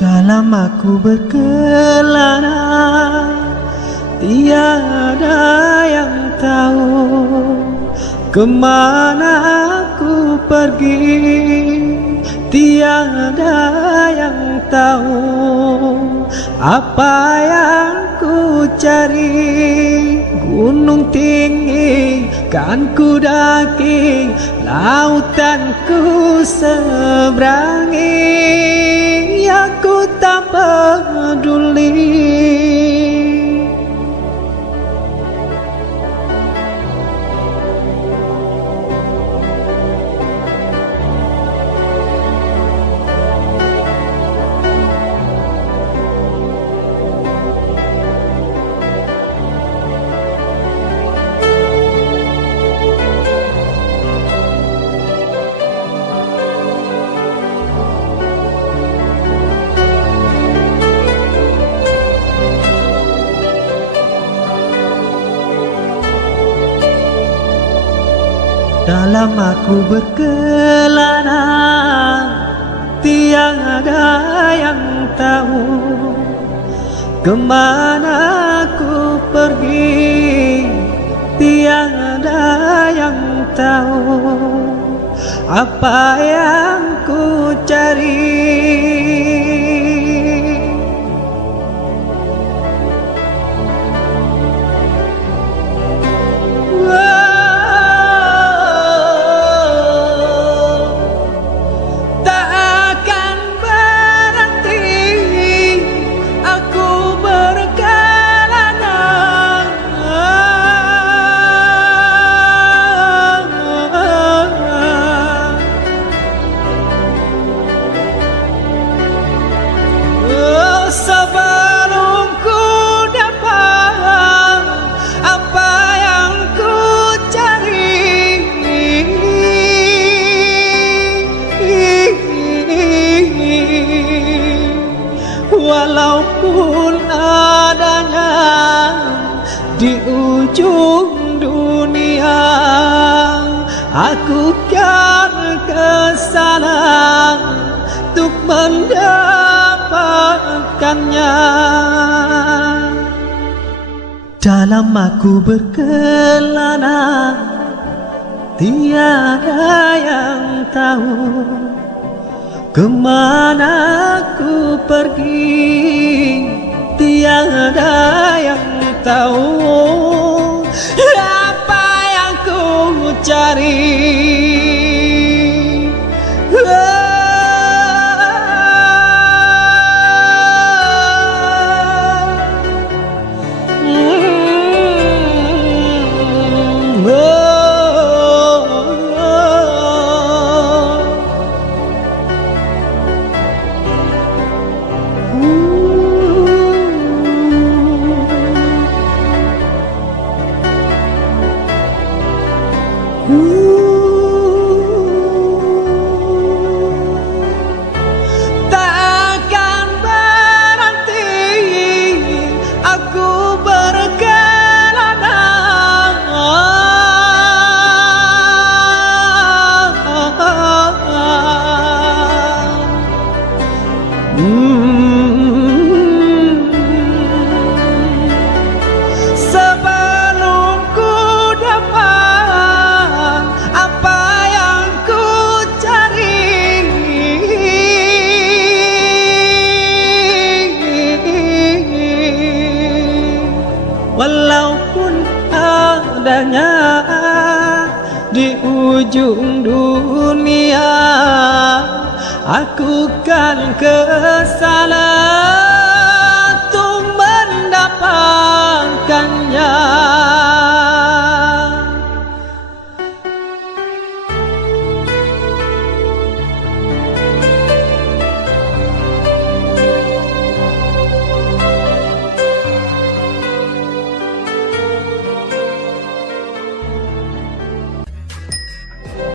Dalam aku berkelana, tiada yang tahu kemana aku pergi. Tiada yang tahu apa yang ku cari. Gunung tinggi kan ku daki, lautan ku seberangi. Aku tak peduli. Dalam aku berkelana, tiada yang tahu kemana aku pergi. Tiada yang tahu apa yang ku cari. Sebelum ku dapat apa yang ku cari, walaupun adanya di ujung dunia, aku kan kesana untuk mendapatkannya. Dalam aku berkelana, tiada yang tahu kemana aku pergi. Tiada yang tahu apa yang ku cari. Takkan berhenti aku berkelana. Sebelum ku dapat apa yang ku cari, walaupun adanya di ujung dunia, aku kan kesana untuk mendapatkannya.